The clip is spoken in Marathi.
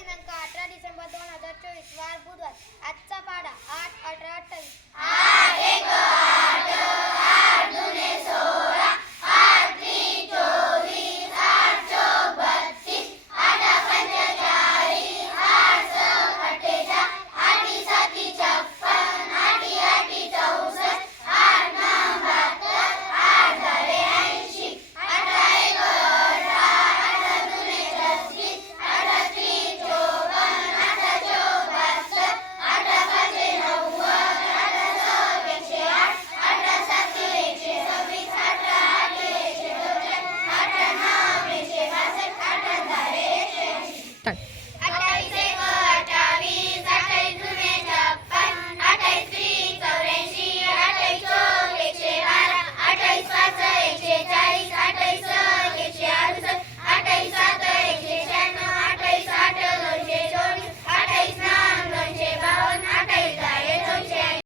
दिनांक 18 डिसेंबर 2024 वार बुधवार. आजचा पाढा 8, 18, 28.